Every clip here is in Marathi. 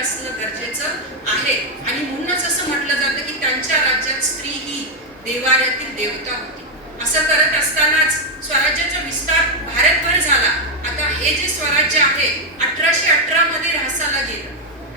असणं गरजेचं आहे. आणि म्हणूनच असं म्हटलं जातं की त्यांच्या राज्यात स्त्री ही देवाऱ्यातील देवता होती. असं करत असतानाच स्वराज्याचा विस्तार भारतभर झाला. आता हे जे स्वराज्य आहे अठराशे अठरा मध्ये राहसाला गेलं.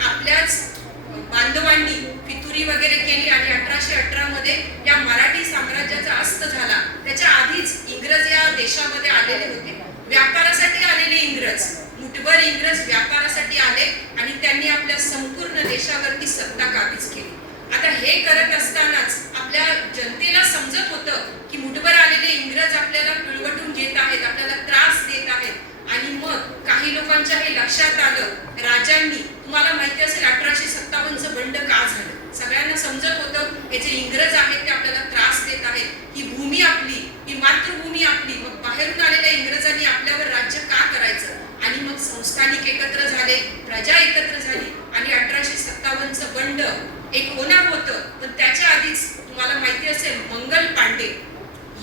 आपल्याच बांधवांनी फितुरी वगैरे केली आणि अठराशे अठरा मध्ये या मराठी साम्राज्याचा अस्त झाला. त्याच्या आधीच इंग्रज या देशामध्ये आलेले होते. व्यापारासाठी आलेले इंग्रज. मुठभर इंग्रज व्यापारासाठी आले आणि त्यांनी आपल्या संपूर्ण देशावरती सत्ता काबीज केली. आता हे करत असतानाच आपल्या जनतेला समजत होतं की मुठभर आलेले इंग्रज आपल्याला पिळवटून घेत आहेत आपल्याला त्रास देत आहेत. आणि मग काही लोकांच्या हे लक्षात आलं राजांनी तुम्हाला माहिती असेल अठराशे सत्तावन्नचं बंड का झालं? सगळ्यांना समजत होतं हे जे इंग्रज आहेत ते आपल्याला त्रास देत आहेत. ही भूमी आपली ही मातृभूमी आपली. मग बाहेरून आलेल्या इंग्रजांनी आपल्यावर राज्य का करायचं? आणि मग संस्थानिक एकत्र झाले प्रजा एकत्र झाली आणि अठराशे सत्तावन्नचं बंड एक होणार होतं पण त्याच्या आधीच तुम्हाला माहिती असेल मंगल पांडे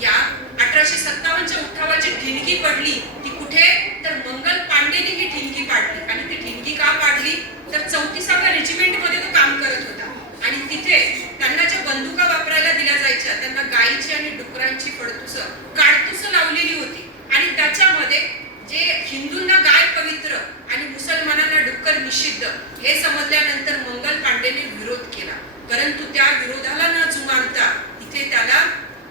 या अठराशे सत्तावन्नच्या उठावाची ठिणगी पडली ती कुठे तर मंगल पांडेने ही ठिणगी पाडली आणि ती ठिणगी का पाडली तर चौतीसाव्या रेजिमेंटमध्ये तो काम करत होता आणि तिथे त्यांना ज्या बंदुका वापरायला दिल्या जायच्या त्यांना गायीची आणि डुकरांची फडतुस काडतुस लावलेली होती आणि त्याच्यामध्ये जे हिंदूंना गाय पवित्र आणि मुसलमानांना डुक्कर निषिद्ध हे समजल्यानंतर मंगल पांडेने विरोध केला. परंतु त्या विरोधाला न जुमानता तिथे त्याला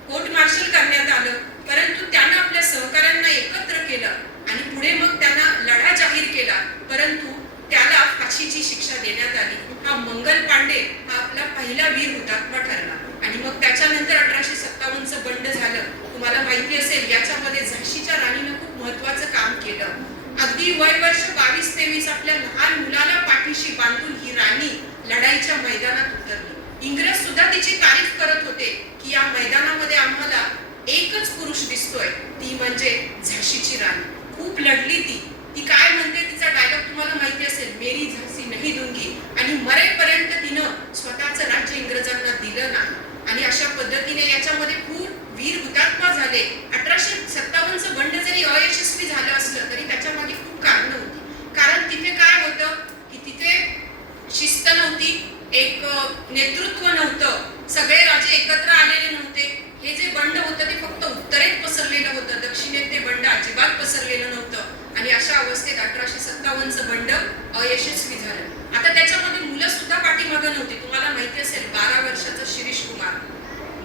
कोर्ट मार्शल करण्यात आलं. परंतु त्यानं आपल्या सहकाऱ्यांना एकत्र केलं आणि पुढे मग त्यांना लढा जाहीर केला. परंतु त्याला फाशीची शिक्षा देण्यात आली. हा मंगल पांडे हा आपला पहिला वीर हुतात्मा ठरला आणि मग त्याच्यानंतर अठराशे सत्तावन्नचं बंड झालं. तुम्हाला माहिती असेल याच्यामध्ये झाशीच्या राणीनं खूप महत्वाचं काम केलं. अगदी वय वर्ष बावीस तेवीस आपल्या लहान मुलाला पाठीशी बांधून ही राणी लढाईच्या मैदानात उतरली. इंग्रज सुद्धा तिची तारीफ करत होते की या मैदानामध्ये आम्हाला एकच पुरुष दिसतोय ती म्हणजे झाशीची राणी. खूप लढली ती. ती काय म्हणते तिचा डायलॉग तुम्हाला माहिती असेल मेरी झाशी नाही दुंगी. आणि मरेपर्यंत तिनं स्वतःचं राज्य इंग्रजांना दिलं नाही. आणि अशा पद्धतीने याच्यामध्ये खूप वीर हुतात्मा झाले. अठराशे सत्तावन्नचं बंड जरी अयशस्वी झालं असलं तरी त्याच्यामागे खूप कारणं होती कारण तिथे काय होतं? की तिथे शिस्त नव्हती एक नेतृत्व नव्हतं. सगळे राजे एकत्र आलेले नव्हते. हे जे बंड होतं ते फक्त उत्तरेत पसरलेलं होतं. दक्षिणेत ते बंड अजिबात पसरलेलं नव्हतं. आणि अशा अवस्थेत अठराशे सत्तावन्नचं बंड अयशस्वी झालं. आता त्याच्यामध्ये मुलं सुद्धा पाठीमागं नव्हती. तुम्हाला माहिती असेल बारा वर्षाचा शिरीष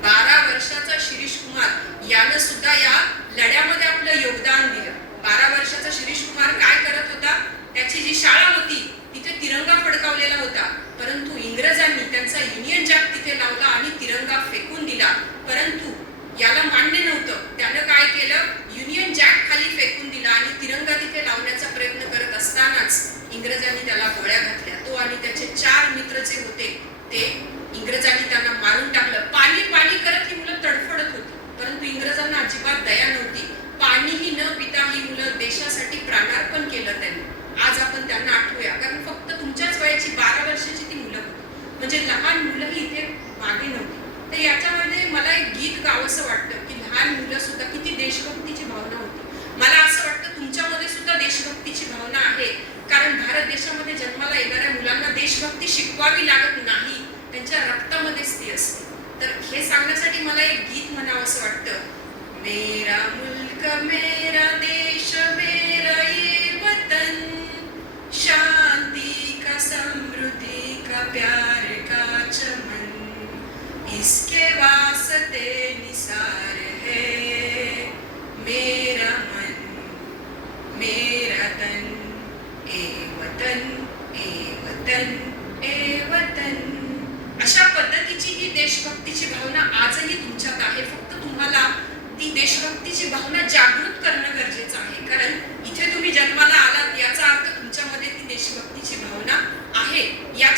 बारा वर्षाचा शिरीष कुमार यानं सुद्धा या लढ्यामध्ये आपलं योगदान दिलं. बारा वर्षाचा शिरीष कुमार काय करत होता? त्याची जी शाळा होती तिथे तिरंगा फडकावलेला होता परंतु इंग्रजांनी त्यांचा युनियन जॅक तिथे लावला आणि तिरंगा फेकून दिला परंतु याला मान्य नव्हतं त्यानं काय केलं युनियन जॅक खाली फेकून दिला आणि तिरंगा तिथे लावण्याचा प्रयत्न करत असतानाच इंग्रजांनी त्याला गोळ्या घातल्या तो आणि त्याचे चार मित्र जे होते ते इंग्रजांनी त्यांना मारून टाकलं पाणी पाणी करत ही मुलं तडफडत होती परंतु इंग्रजांना अजिबात दया नव्हती पाणीही न पिता ही मुलं देशासाठी प्राणार्पण केलं त्यांनी आज आपण त्यांना आठवूया कारण फक्त तुमच्याच वयाची बारा वर्षाची ती मुलं होती म्हणजे लहान मुलंही इथे मागे नव्हती. तर याच्यामध्ये मला एक गीत गावंसं वाटतं की लहान मुलं सुद्धा किती देशभक्तीची भावना होती. मला असं वाटतं तुमच्यामध्ये सुद्धा देशभक्तीची भावना आहे. कारण भारत देशामध्ये जन्माला येणाऱ्या मुलांना देशभक्ती शिकवावी लागत नाही. त्यांच्या रक्तामध्येच ती असते. तर हे सांगण्यासाठी मला एक गीत म्हणावं असं वाटतं. मेरा मुल्क मेरा देश मेरा ये वतन. शांती का समृद्धी का प्यार का चमन इसके वास्ते निसार है मेरा मन मेरा तन ए वतन ए वतन ए वतन अशा पद्धतीची ही देशभक्तीची भावना आजही तुमच्यात आहे फक्त तुम्हाला ती देशभक्तीची भावना जागृत करणं गरजेचं आहे कारण इथे तुम्ही जन्माला आलात याचा अर्थ तुमच्यामध्ये ती देशभक्तीची भावना आहे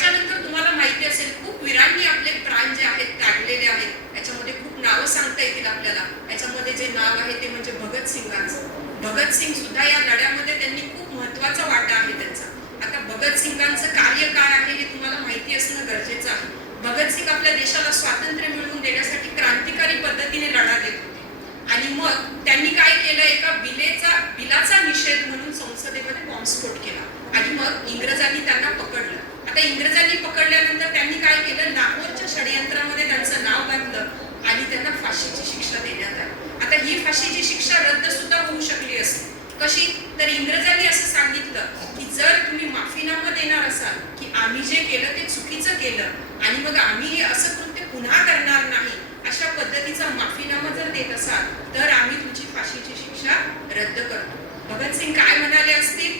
त्याच्यानंतर तुम्हाला माहिती असेल खूप वीरांनी आपले प्राण जे आहेत काढलेले आहेत. याच्यामध्ये खूप नावं सांगता येतील आपल्याला. याच्यामध्ये जे नाव आहे ते म्हणजे भगतसिंगांचं भगतसिंग सुद्धा या लढ्यामध्ये त्यांनी खूप महत्त्वाचा वाटा आहे त्यांचा. आता भगतसिंगांचं कार्य काय आहे हे तुम्हाला माहिती असणं गरजेचं आहे. भगतसिंग आपल्या देशाला स्वातंत्र्य मिळवून देण्यासाठी क्रांतिकारी पद्धतीने लढा देत होते. आणि मग त्यांनी काय केलं? एका बिलेचा बिलाचा निषेध म्हणून संसदेमध्ये बॉम्बस्फोट केला. आणि मग इंग्रजांनी त्यांना पकडलं. आता इंग्रजांनी पकडल्यानंतर त्यांनी काय केलं? लाहोरच्या षडयंत्रामध्ये त्यांचं नाव घातलं आणि त्यांना फाशीची शिक्षा देण्यात आली. आता ही फाशीची शिक्षा रद्द सुद्धा होऊ शकली असते. कशी? तर इंग्रजांनी असं सांगितलं की जर तुम्ही माफीनामा देणार असाल की आम्ही जे केलं ते चुकीचं केलं आणि मग आम्ही हे असं कृत्य पुन्हा करणार नाही अशा पद्धतीचा माफीनामा जर देत असाल तर आम्ही तुमची फाशीची शिक्षा रद्द करतो. भगतसिंग काय म्हणाले असतील?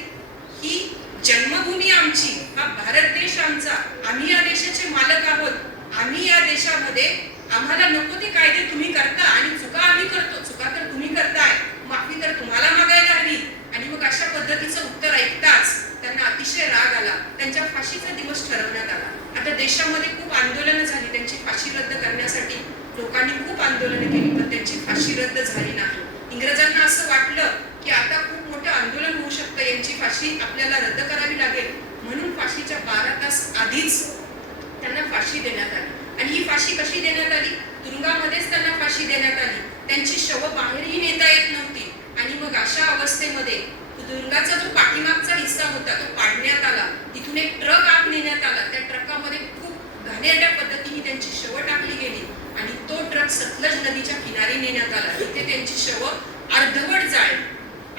ही जन्मभूमी आमची हा भारत देश आमचा आम्ही या देशाचे मालक आहोत आम्ही या देशामध्ये आम्हाला नको ते कायदे तुम्ही करता आणि चुका आम्ही करतो चुका तर तुम्ही करताय माफी तर तुम्हाला मागायला हवी आणि मग अशा पद्धतीचं उत्तर ऐकताच त्यांना अतिशय राग आला त्यांच्या फाशीचा दिवस ठरवण्यात आला आता देशामध्ये खूप आंदोलनं झाली त्यांची फाशी रद्द करण्यासाठी लोकांनी खूप आंदोलनं केली पण त्यांची फाशी रद्द झाली नाही इंग्रजांना असं वाटलं की आता खूप मोठं आंदोलन होऊ शकतं यांची फाशी आपल्याला रद्द करावी लागेल म्हणून फाशीच्या बारा तास आधीच त्यांना फाशी देण्यात आली. आणि ही फाशी कशी देण्यात आली? तुरुंगामध्येच त्यांना फाशी देण्यात आली. त्यांची शव बाहेरही नेता येत नव्हती. आणि मग अशा अवस्थेमध्ये तुरुंगाचा जो पाठीमागचा हिस्सा होता तो पाडण्यात आला. तिथून एक ट्रक आत नेण्यात आला. त्या ट्रकामध्ये खूप घाणेरड्या पद्धतीने त्यांची शव टाकली गेली. आणि तो ट्रक सतलज नदीच्या किनारी नेण्यात आला. तिथे त्यांची शव अर्धवट जाळ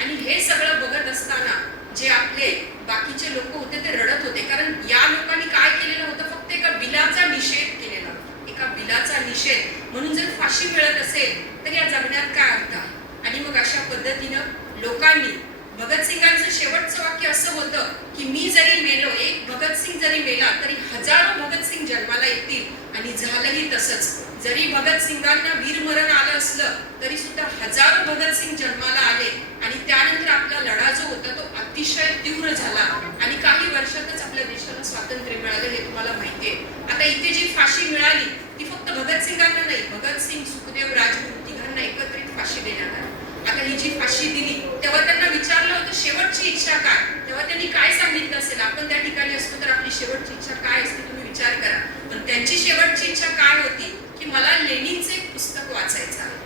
आणि हे सगळं बघत असताना जे आपले बाकीचे लोक होते ते रडत होते. कारण या लोकांनी काय केलेलं होतं फक्त एका बिलाचा निषेध केलेला होता. एका बिलाचा निषेध म्हणून जर फाशी मिळत असेल तर या जगण्यात काय अर्थ आहे आणि मग अशा पद्धतीनं लोकांनी भगतसिंगांचं शेवटचं वाक्य असं होतं की मी जरी मेलो एक भगतसिंग जरी मेला तरी हजारो भगतसिंग जन्माला येतील आणि झालंही तसंच जरी भगतसिंगांना वीरमरण आलं असलं तरी सुद्धा हजारो भगतसिंग जन्माला आले आणि त्यानंतर आपला लढा जो होता तो अतिशय तीव्र झाला आणि काही वर्षातच आपल्या देशाला स्वातंत्र्य मिळालं हे तुम्हाला माहिती आहे. आता इथे जी फाशी मिळाली ती फक्त भगतसिंगांना नाही भगतसिंग सुखदेव राजगुरू तिघांना एकत्रित फाशी देण्यात आली. आता ही जी फाशी दिली तेव्हा त्यांना विचारलं होतं शेवटची इच्छा काय? तेव्हा त्यांनी काय सांगितलं असेल? आपण त्या ठिकाणी असतो तर आपली शेवटची इच्छा काय असते? विचार करा. पण त्यांची शेवटची इच्छा काय होती? की मला लेणींचं एक पुस्तक वाचायचं आहे.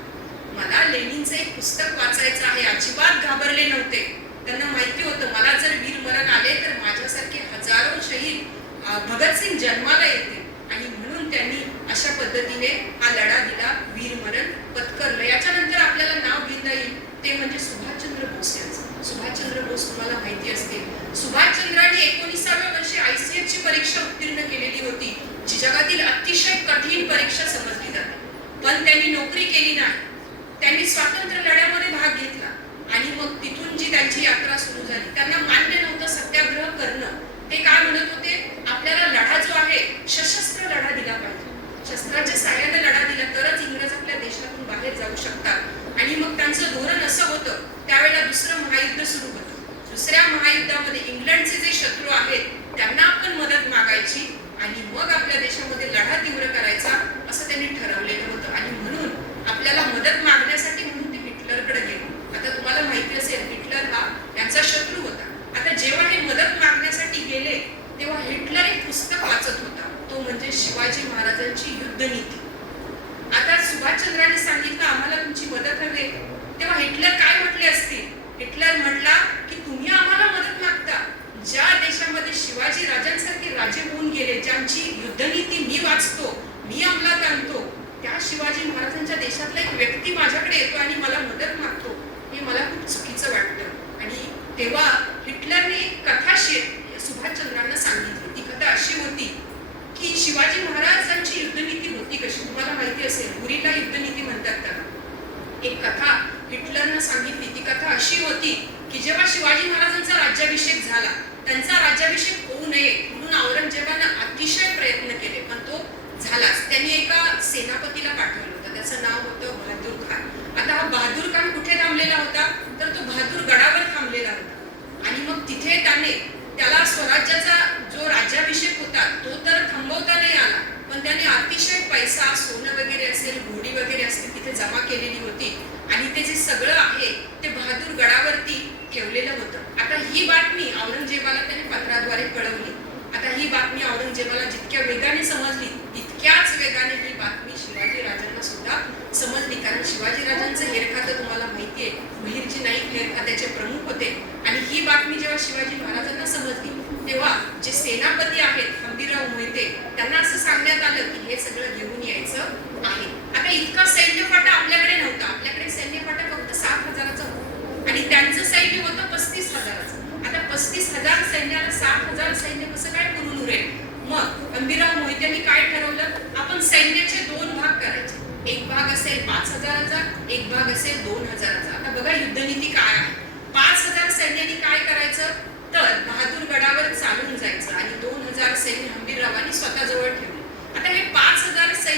मला लेणींचं एक पुस्तक वाचायचं आहे. अजिबात घाबरले नव्हते. त्यांना माहिती होतं मला जर वीर मरण आले तर माझ्यासारखे हजारो शहीद भगतसिंग जन्माला येतील. आणि म्हणून त्यांनी अशा पद्धतीने हा लढा दिला वीर मरण पत्करलं. याच्यानंतर आपल्याला नाव घेता येईल. ते म्हणजे सुभाषचंद्र बोस यांचं. सुभाषचंद्र बोस तुम्हाला माहिती असतील. सुभाषचंद्रांनी एकोणीसाव्या वर्षी ICS ची परीक्षा उत्तीर्ण केलेली होती जी जगातील अतिशय कठीण परीक्षा समजली जाते. पण त्यांनी नोकरी केली नाही. त्यांनी स्वातंत्र्य लढ्यामध्ये भाग घेतला आणि मग तिथून जी त्यांची यात्रा सुरू झाली त्यांना मान्य नव्हतं सत्याग्रह करणं. ते काय म्हणत होते? आपल्याला लढा जो आहे सशस्त्र लढा दिला पाहिजे शस्त्राच्या साह्याने लढा दिला तरच इंग्रज आपल्या देशातून बाहेर जाऊ शकतात आणि मग त्यांचं धोरण असं होतं त्यावेळेला दुसरं महायुद्ध सुरू होतं दुसऱ्या महायुद्धामध्ये इंग्लंडचे जे शत्रू आहेत त्यांना आपण मदत मागायची आणि मग आपल्या देशामध्ये लढा तीव्र करायचा असं त्यांनी ठरवलेलं होतं आणि म्हणून आपल्याला मदत मागण्यासाठी म्हणून ते हिटलरकडे गेले आता तुम्हाला माहिती असेल हिटलर हा यांचा शत्रू होता आता जेव्हा हे मदत मागण्यासाठी गेले तेव्हा हिटलर एक पुस्तक वाचत होता तो म्हणजे शिवाजी महाराजांची युद्धनीती. आता सुभाषचंद्रांनी सांगितलं आम्हाला तुमची मदत हवी तेव्हा हिटलर काय म्हटले असतील? हिटलर म्हटला की तुम्ही आम्हाला मदत मागता. ज्या देशामध्ये शिवाजी राजांसारखे राजे होऊन गेले ज्यांची युद्धनीती मी वाचतो मी अंमलात आणतो त्या शिवाजी महाराजांच्या देशातला एक व्यक्ती माझ्याकडे येतो आणि मला मदत मागतो. हे मला खूप चुकीचं वाटतं. आणि तेव्हा हिटलरने एक कथा शे सुभाषचंद्रांना सांगितली. ती कथा अशी होती शिवाजी महाराजांची युद्धनीती होती कशी? तुम्हाला माहिती असेल गुरीला युद्धनीती म्हणतात त्याला. एक कथा हिटलरनं सांगितली. ती कथा अशी होती की जेव्हा शिवाजी महाराजांचा राज्याभिषेक झाला त्यांचा राज्याभिषेक होऊ नये म्हणून औरंगजेबानं अतिशय प्रयत्न केले पण तो झालाच. त्यांनी एका सेनापतीला पाठवलं होतं. त्याचं नाव होतं बहादूर खान. आता हा बहादूर खान कुठे थांबलेला होता? तर तो बहादूर गडावर थांबलेला होता. आणि मग तिथे त्याने त्याला स्वराज्याचा जो राज्याभिषेक होता तो तर थांबवता नाही आला पण त्याने अतिशय पैसा सोनं वगैरे असेल घोडी वगैरे असेल तिथे जमा केलेली होती. आणि ते जे सगळं आहे ते बहादूर गडावरती ठेवलेलं होतं. आता ही बातमी औरंगजेबाला त्याने पत्राद्वारे कळवली. आता ही बातमी औरंगजेबाला जितक्या वेगाने समजली तितक्याच वेगाने ही बातमी शिवाजीराजांना सुद्धा समजली. कारण शिवाजीराजांचं हेरखातं तुम्हाला माहिती आहे बहिर्जी नाईक हेरखात्याचे प्रमुख होते. आणि ही बातमी जेव्हा शिवाजी महाराजांना समजली तेव्हा जे सेनापती आहेत हंबीरराव मोहिते त्यांना आलं की हे सगळं घेऊन यायचं आहे. आता इतका सैन्यफाटा आपल्याकडे नव्हता. आपल्याकडे सैन्यफाटा फक्त सात हजाराचा होता. आणि त्यांचं सैन्य होतं पस्तीस हजाराचं. आता पस्तीस हजार सैन्याला सात हजार सैन्य कसं काय पुरून उरेल? मग अंबीराव मोहित्यांनी काय ठरवलं? आपण सैन्याचे दोन भाग करायचे. एक भाग असेल पाच हजाराचा एक भाग असेल दोन हजाराचा. आता बघा युद्धनीती काय आहे. पाच हजार सैन्याने काय करायचं? तर बहादूर गडावर चालून जायचं आणि दोन हजार सैन्य हंबीररावांनी स्वतःजवळ ठेवलं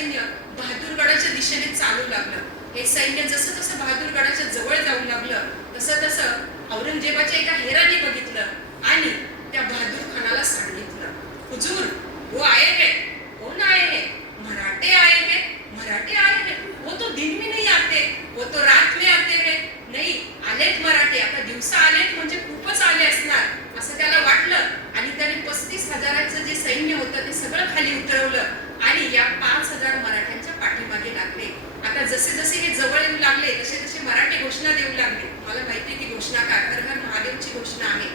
सैन्य बहादूरगडाच्या दिशेने चालू लागलं. हे सैन्य जसं जसं बहादूरगडाच्या जवळ जाऊ लागलं तसं तसं औरंगजेबाच्या एका हेराने बघितलं आणि त्या बहादूर खानाला सांगितलं हुजूर वो आए हैं. कौन आए हे? मराठे आए हैं. मराठे आए हैं? वो तो दिन में नहीं आते वो तो रात में आते हैं. नाही आलेत मराठे आता दिवसा आलेत म्हणजे खूपच आले असणार. असं त्याला वाटलं आणि त्याने पस्तीस हजाराचं जे सैन्य होतं ते सगळं खाली उतरवलं आणि या पाच हजार मराठ्यांच्या पाठीमागे लागले जसे जसे हे जवळ येऊ लागले तसे तसे मराठी घोषणा देऊ लागले. मला माहिती ती घोषणा काय. हर महादेवची घोषणा आहे.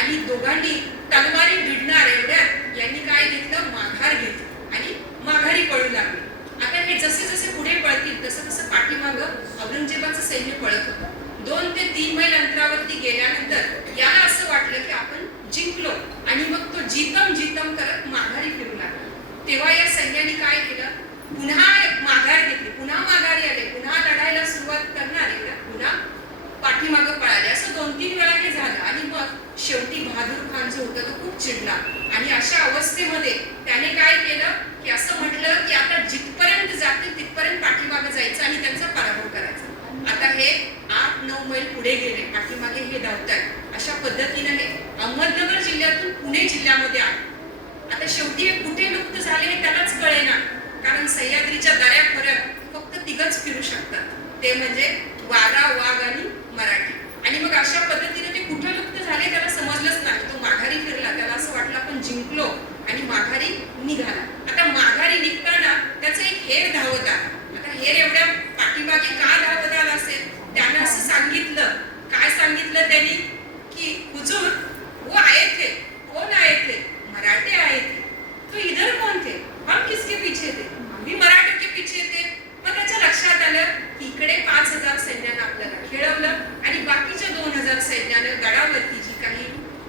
आणि दोघांनी तलवारी भिडणार एवढ्यात यांनी काय घेतलं? माघार घेतलं. आणि माघारी पळू लागले. आता हे जसे जसे पुढे पळतील तसं तसं पाठीमागं औरंगजेबाचं सैन्य पळत होतं. दोन ते तीन मैल अंतरावरती गेल्यानंतर याला असं वाटलं की आपण जिंकलो. आणि मग तो जितम जितम करत माघारी फिरू लागला. तेव्हा या सैन्याने काय केलं? पुन्हा माघार घेतली पुन्हा माघारी आले पुन्हा लढायला सुरुवात करणार एवढ्या पुन्हा पाठीमागं पळाले असं दोन तीन वेळा हे झालं आणि मग शेवटी बहादूर खान जो होता तो खूप चिडला आणि अशा अवस्थेमध्ये त्याने काय केलं? की असं म्हटलं की आता जिथपर्यंत जातील तिथपर्यंत पाठीमागे जायचं आणि त्यांचा पराभव करायचा. आता हे आठ नऊ मैल पुढे गेले. पाठीमागे हे धावतात अशा पद्धतीने हे अहमदनगर जिल्ह्यातून पुणे जिल्ह्यामध्ये आले. आता शेवटी हे कुठे लुप्त झाले हे त्यालाच कळेना. कारण सह्याद्रीच्या दऱ्याखोऱ्यात फक्त तिघच फिरू शकतात. ते म्हणजे वारा वाघ आणि मराठी आणि मग अशा पद्धतीने ते कुठे लुप्त झाले त्याला समजलंच नाही तो माघारी फिरला त्याला असं वाटलं आपण जिंकलो आणि माघारी निघाला आता माघारी निघताना त्याचं एक हेर धावत आला आता हेर एवढ्या पाठीमागे का धावत आला असेल त्यानं असं सांगितलं काय सांगितलं त्यांनी की हुजूर वो आए थे कौन आए थे मराठे आए थे तो इधर कौन थे हम किसके पीछे थे हम भी मराठे के पीछे थे मग त्याच्या लक्षात आलं की इकडे पाच हजार सैन्यानं आपल्याला खेळवलं आणि बाकीच्या दोन हजार सैन्यानं गडावरती जी काही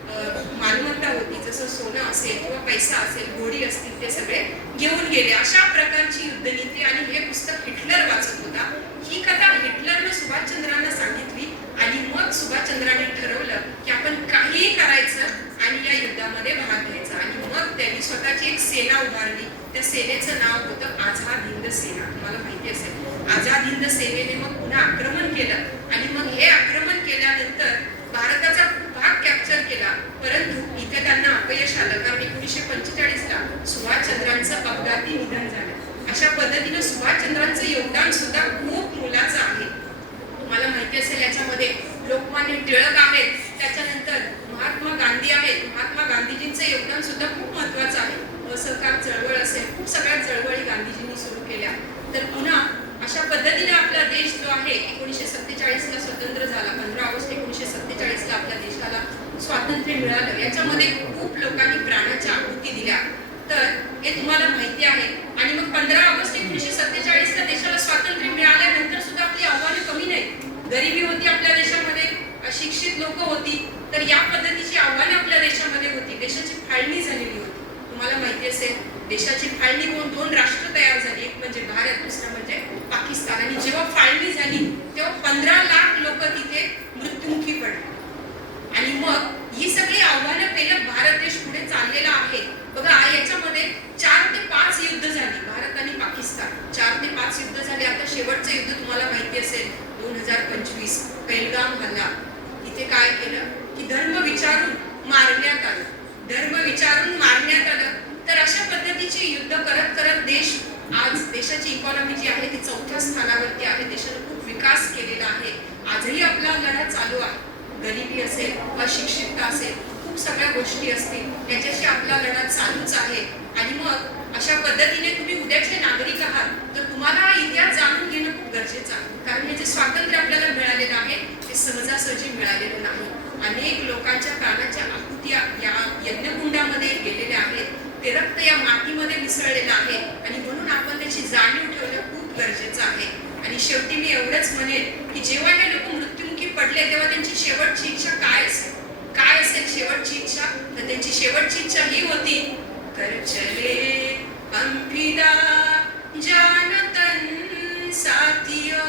अं, मालमत्ता होती जसं सोनं असेल किंवा पैसा असेल घोडी असतील ते सगळे घेऊन गेले अशा प्रकारची युद्धनीती आणि हे पुस्तक हिटलर वाचत होता ही कथा हिटलरनं सुभाषचंद्रांना सांगितली आणि मग सुभाषचंद्रांनी ठरवलं की आपण काहीही करायचं आणि या युद्धामध्ये भाग घ्यायचा आणि मग त्यांनी स्वतःची एक सेना उभारली त्या सेनेचं नाव होतं आझाद हिंद सेना. तुम्हाला माहिती असेल. आझाद हिंद सेनेने मग पुन्हा आक्रमण केलं. आणि मग हे आक्रमण केल्यानंतर भारताचा भाग कॅप्चर केला. परंतु इथे त्यांना अपयश आलं. कारण एकोणीसशे पंचेचाळीसला सुभाषचंद्रांचं अपघाती निधन झालं. अशा पद्धतीनं सुभाषचंद्रांचं योगदान सुद्धा खूप मोलाचं आहे. तुम्हाला माहिती असेल याच्यामध्ये लोकमान्य टिळक आहेत. त्याच्यानंतर महात्मा गांधी आहेत. महात्मा गांधीजींचं योगदान सुद्धा खूप महत्वाचं आहे. असहकार चळवळ असेल खूप सगळ्या चळवळी गांधीजींनी सुरू केल्या. तर पुन्हा अशा पद्धतीने आपला देश जो आहे एकोणीसशे सत्तेचाळीसला स्वतंत्र झाला. पंधरा ऑगस्ट एकोणीसशे सत्तेचाळीसला आपल्या देशाला स्वातंत्र्य मिळालं. याच्यामध्ये खूप लोकांनी प्राणाच्या आहुती दिल्या. तर हे तुम्हाला माहिती आहे. आणि मग पंधरा ऑगस्ट एकोणीसशे सत्तेचाळीसला देशाला स्वातंत्र्य मिळाल्यानंतर सुद्धा आपली आव्हाने कमी नाही गरिबी होती आपल्या देशामध्ये अशिक्षित लोक होती. तर या पद्धतीची आव्हाने आपल्या देशामध्ये होती. देशाची फाळणी झालेली होती. तुम्हाला माहिती असेल देशाची फाळणी होऊन दोन राष्ट्र तयार झाली. एक म्हणजे भारत दुसरं म्हणजे पाकिस्तान. आणि जेव्हा फाळणी झाली तेव्हा पंधरा लाख लोक तिथे मृत्युमुखी पडले. आणि मग ही सगळी आव्हानं पेलत भारत देश पुढे चाललेला आहे. बघा याच्यामध्ये चार ते पाच युद्ध झाली भारत आणि पाकिस्तान. चार ते पाच युद्ध झाले. आता शेवटचं युद्ध तुम्हाला माहिती असेल दोन हजार पंचवीस पेलगाम हल्ला. इथे काय केलं? की धर्म विचारून मारण्यात आलं. धर्म विचारून मारण्यात आलं तर अशा पद्धतीचे युद्ध करत करत देश आज देशाची इकॉनॉमी जी आहे ती चौथ्या स्थानावरती आहे. देशाने खूप विकास केलेला आहे. आजही आपला लढा चालू आहे. गरिबी असेल अशिक्षितता असेल खूप सगळ्या गोष्टी असतील याच्याशी आपला लढा चालूच आहे. आणि मग अशा पद्धतीने तुम्ही उद्याचे नागरिक आहात तर तुम्हाला हा इतिहास जाणून घेणं खूप गरजेचं आहे. कारण हे जे स्वातंत्र्य आपल्याला मिळालेलं आहे ते सहजासहजी मिळालेलं नाही. अनेक लोकांच्या प्राणाच्या आहुती या यज्ञकुंडामध्ये गेलेले आहेत. ते रक्त या मातीमध्ये मिसळलेलं आहे आणि म्हणून आपण त्याची जाणीव ठेवणं खूप गरजेचं आहे. आणि शेवटी मी एवढंच म्हणेन की जेव्हा हे लोक मृत्युमुखी पडले तेव्हा त्यांची शेवटची इच्छा काय असेल काय असेल शेवटची इच्छा? तर त्यांची शेवटची इच्छा ही होती तर चले अंफिदा जानतन साथियो